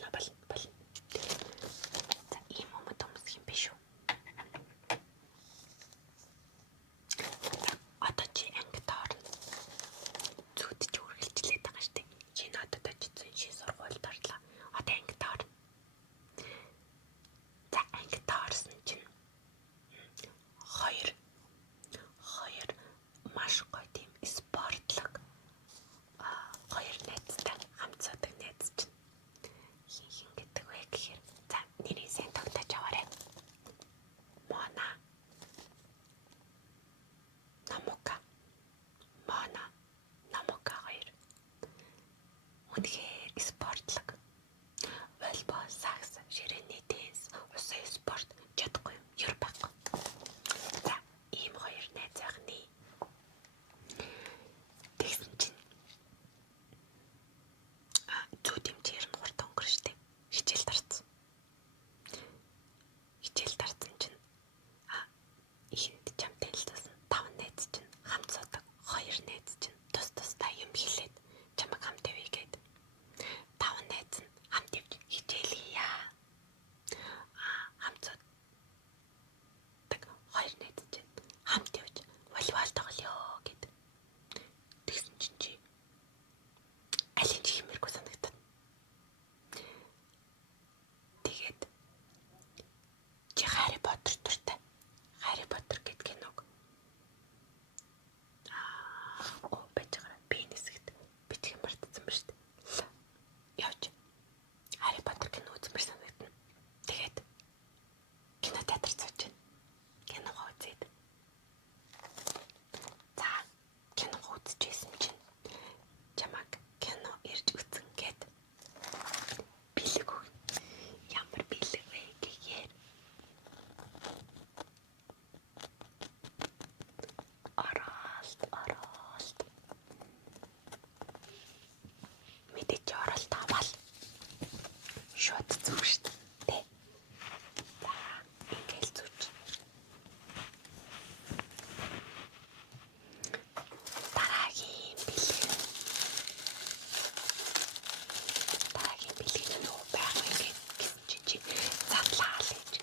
болно. За ийм өмд өмсөх юм биш үү? Одоо чи ангид орно. Зүудж үргэлжлээд байгаа штеп. Чи надад очсон ши сургуульд орлоо. Одоо ангид орно. За ангид орсон чинь хоёр маш гоё тийм спортлог хоёр найзтай хамт суудаг найз чинь хин гэдэг вэ гэхээр за нэрийг сайн тогтоож аваарай. Мона Намука хоёр. Үнэхээр спортлог. Волейбол, сакс, ширээний теннис, усан спорт чадахгүй юм. Ер байхгүй. За ийм хоёр найз байхны. Тэгсэн чинь зүү дэмжээр нь 3 өнгөрч штеп. Хичээл дарсан чинь ихэнд чам танилцсан 5 найз чинь хамт суудаг 2 найз чинь тусдаа юм хэлээд чамайг хамт явъя гээд 5 найз нь хамт явж хичээл хийя. Хамт суудаг 2 найз чинь хамт явж волейбол тоглоё гээд. Тэгсэн чинь чи алин ч хэмээргүй санагдав. Тэгээд чи Harry Potter дуртай. Harry Potter гэдэг киног байж байгаа. Би энэ хэсэгт бичих юм мартсан ба штэ. Явж Harry Potter кино үзмэр санагдана. Тэгээд кино театрт сууж байна. Киногоо үзээд. За киногоо үзчихсэн чинь чамаг кино ирж үзэн гээд бэлэг өг. Ямар бэлэг вэ гэхээр оролт. Мэдээч оролт авал шууд зүг штэ. Тэ. За ингээл зүж. Дараагийн бэлэг нь юу байх вэ гэсэн чи задлаа л гэж.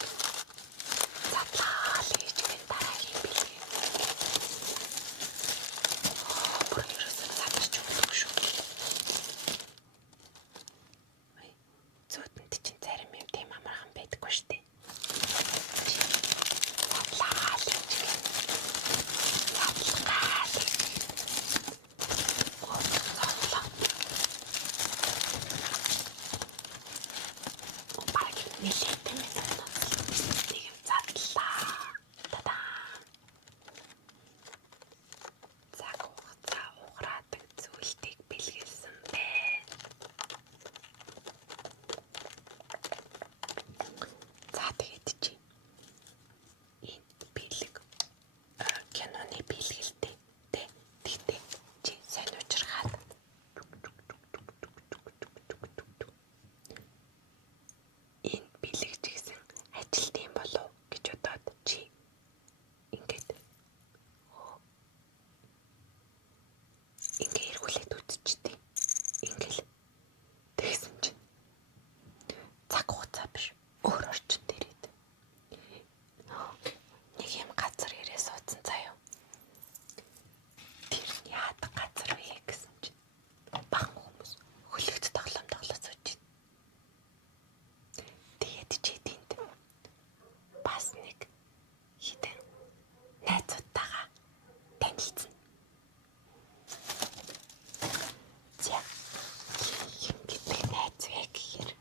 Дараагийн бэлэг. Бүр ерөөсөө задарч өгдөг шүү. Зүүдэнд чинь зарим юм тийм амархан байдаггүй штэ. Задлаа л гэж. Нэлээдтэй байсан нь нэг юм задлаа. Тадаа. Цаг хугацаа уграадаг зүйлийг бэлгэлсэн байна. За тэгээд чи энэ бэлэг киноны бэлгэлтэй тэгтээ чи сайн уучрахад энэ бэлэг чигсэн ажилт юм болов гэж бодоод чи ингээд эргүүлээд үзчихдэг. Ингээл тэгсэн чинь цаг хугацаа биш өөр орчин дээрээд нэг юм газар ирээ суудсан заяа. Тэр яадаг газар вэ гэсэн чинь бахан хүмүүс хөлөгт тоглоом сууж байна. Тэгээд чи тэнд бас нэг хитэн найзуудтайгаа танилцсан. За юм гэдэг найз вэ гэхээр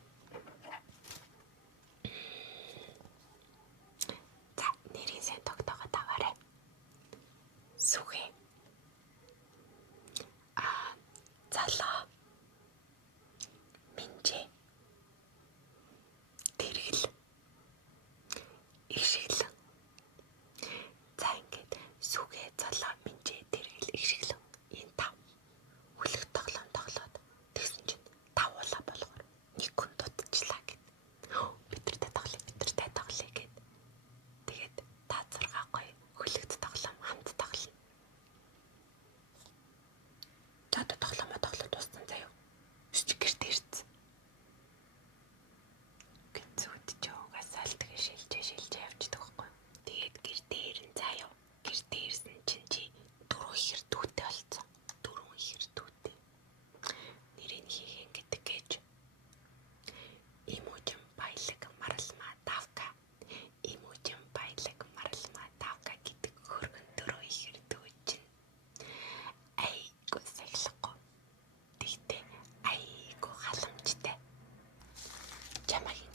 Чамайг